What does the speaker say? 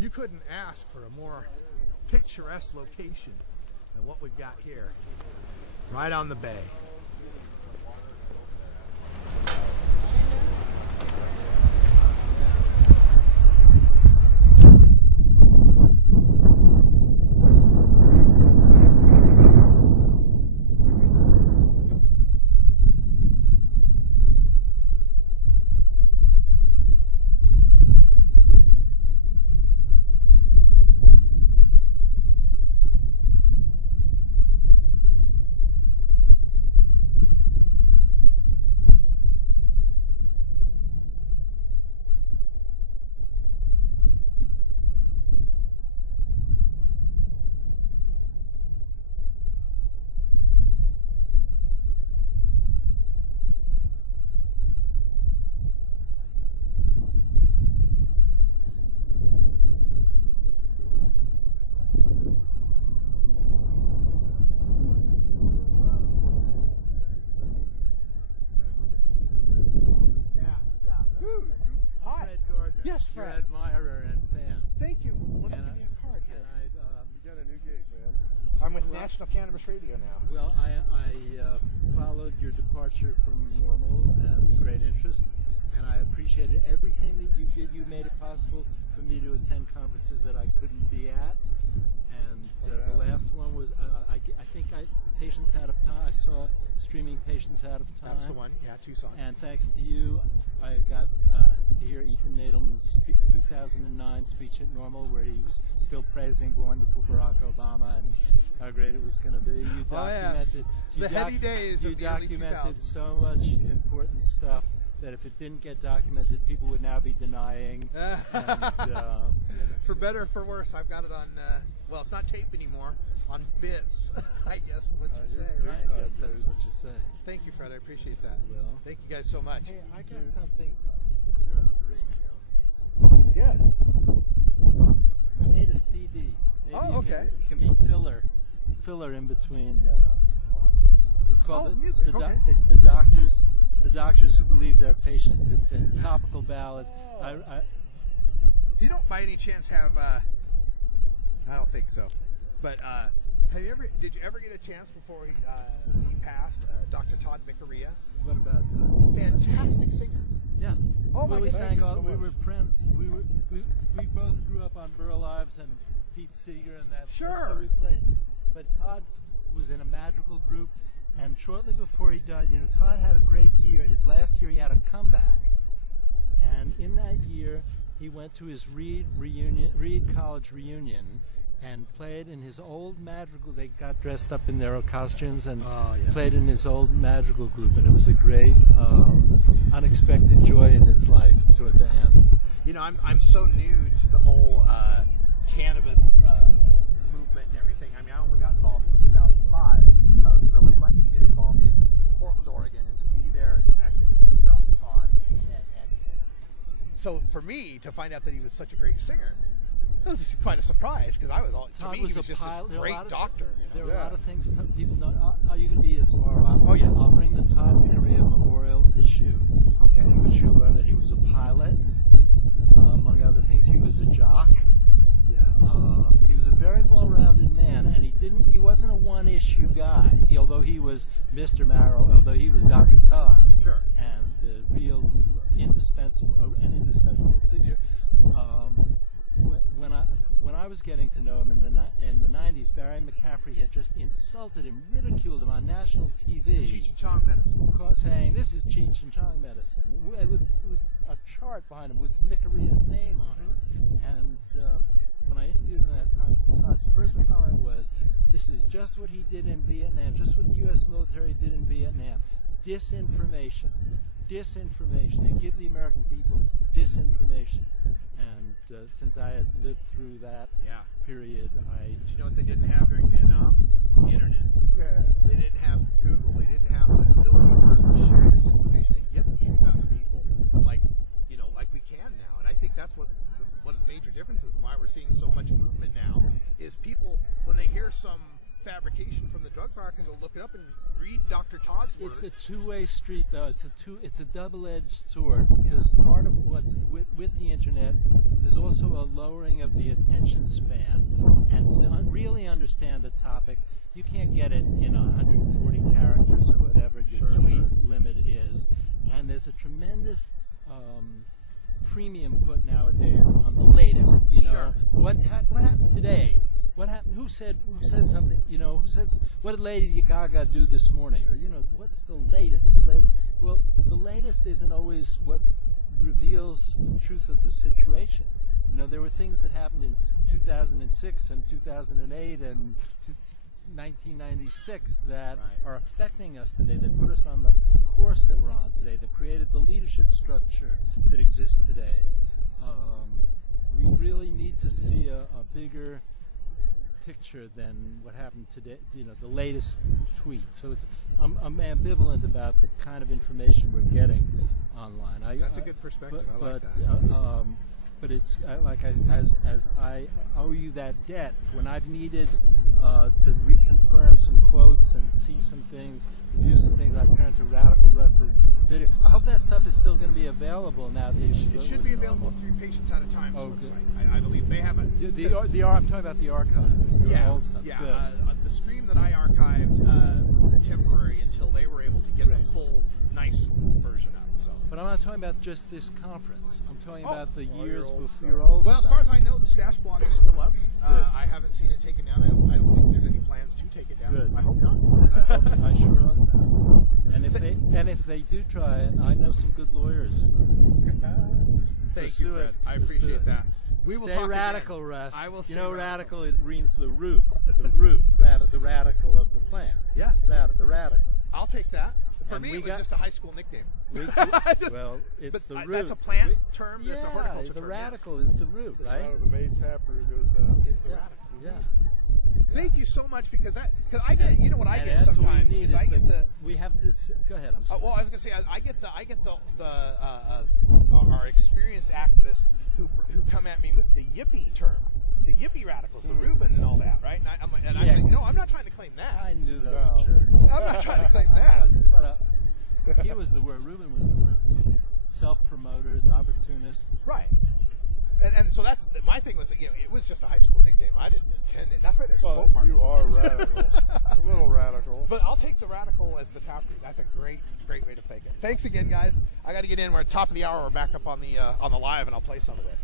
You couldn't ask for a more picturesque location than what we've got here, right on the bay. Yes, Fred. Your admirer and fan. Thank you. Let me give you a card here. You got a new gig, man. I'm with National Cannabis Radio now. Well, I followed your departure from normal with great interest, and I appreciated everything that you did. You made it possible for me to attend conferences that I couldn't be at. And the last one was, I think Patients Out of Time. I saw streaming Patients Out of Time. That's the one, yeah, Tucson. And thanks to you, I got to hear Ethan Nadelman's 2009 speech at Normal, where he was still praising wonderful Barack Obama and how great it was going to be. You documented, the heady days you of the early documented 2000s. so much important stuff that if it didn't get documented, people would now be denying. And, for better or for worse, I've got it on, well, it's not tape anymore, on bits, I guess is what you'd say, right? I guess that's what you say. Thank you, Fred. I appreciate that. Well, thank you guys so much. Hey, I got something. Yes. I made a CD. Maybe okay. It can be filler in between. It's called music. It's the doctors who believe they're patients. It's in topical ballads. You don't by any chance have? I don't think so. But did you ever get a chance before he passed? Dr. Todd Micarea. What about? Fantastic singer. Yeah. Oh my we goodness. sang all. We were friends. We both grew up on Burl Ives and Pete Seeger and that. Sure. So we played. But Todd was in a madrigal group, and shortly before he died, Todd had a great year. His last year, he had a comeback, and in that year, he went to his Reed College reunion. And played in his old madrigal. They got dressed up in their costumes and played in his old madrigal group, and it was a great, unexpected joy in his life toward the end. I'm so new to the whole cannabis movement and everything. I mean, I only got involved in 2005. But I was really lucky to get involved in Portland, Oregon, and to be there and actually meet Dr. Todd. And so for me to find out that he was such a great singer. That was quite a surprise because I was all. To me, he was just this great doctor. There are a lot of things that people don't. Are you going to be here tomorrow? Oh yes. I'll bring the Todd Micarea Memorial issue, in which you learn that he was a pilot. Among other things, he was a jock. He was a very well-rounded man, and he wasn't a one-issue guy. Although he was Mr. Marrow, although he was Dr. Todd, sure, and the real indispensable figure. When I was getting to know him in the 90s, Barry McCaffrey had just insulted him, ridiculed him on national TV. Cheech and Chong medicine. Saying, this is Cheech and Chong medicine, with a chart behind him with Micarea's name on it. And when I interviewed him that time, Todd's first comment was, this is just what he did in Vietnam, just what the U.S. military did in Vietnam. Disinformation. Disinformation. They give the American people disinformation. And since I had lived through that period, But you know what they didn't have during Vietnam? The internet. Yeah. They didn't have Google. They didn't have the ability for us to share this information and get the truth out to people like we can now. And I think that's one of the major differences and why we're seeing so much movement now is people, when they hear some fabrication from the drug czar, can go look it up and read Dr. Todd's words. It's a two-way street, though. It's a double-edged sword, because part of what's with the internet there's also a lowering of the attention span. And to really understand a topic, you can't get it in 140 characters or whatever your tweet limit is. And there's a tremendous premium put nowadays on the latest. You know, what happened today? What happened? Who said something? You know, what did Lady Gaga do this morning? Or, you know, what's the latest? Well, the latest isn't always what reveals the truth of the situation. You know, there were things that happened in 2006 and 2008 and 1996 that are affecting us today, that put us on the course that we're on today, that created the leadership structure that exists today. We really need to see a bigger picture than what happened today, you know, the latest tweet. So I'm ambivalent about the kind of information we're getting online. That's a good perspective. I like that. But it's like as I owe you that debt when I've needed to reconfirm some quotes and see some things, review some things. I turn to Radical Russ's video. I hope that stuff is still going to be available now. It should be available 3 patients at a time. Website. I believe they have a. I'm talking about the archive. Old stuff. Yeah. The stream that I archived temporary until they were able to get a full, nice version up. So. But I'm not talking about just this conference. I'm talking about the years before your old. old Well, stuff. as far as I know, the Stash blog is still up. I haven't seen it taken down. I don't think there's any plans to take it down. Good. I hope not. I sure hope not. And if they do try it, I know some good lawyers. Thank you, Fred. I appreciate that. We will Stay talk radical, again. Russ. I will. You know, radical. It means the root, the radical of the plant. Yes. The radical. I'll take that. For And me, we it was got- just a high school nickname. Well, it's the But root. that's a plant term. That's a horticulture the term. radical is the root, right? Out of the main taproot goes down. It's the radical. Yeah. Thank you so much because I get, you know what I And get that's what we sometimes need is I get the. we have to. Go ahead. I'm sorry. Well, I was gonna say I get our experienced activists who come at me with the yippie term, the yippie radicals, the Reuben and all that, right? And I'm like, no, I'm not trying to claim that. I knew those jerks. I'm not trying to claim that. He was the word. Reuben was the worst. Self-promoters, opportunists. Right. And so that's my thing was, you know, it was just a high school nickname. I didn't intend it. That's why there's quote marks. You are radical. A little radical. But I'll take the radical as the taproot. That's a great way to take it. Thanks again, guys. I got to get in. We're at the top of the hour. We're back up on the live, and I'll play some of this.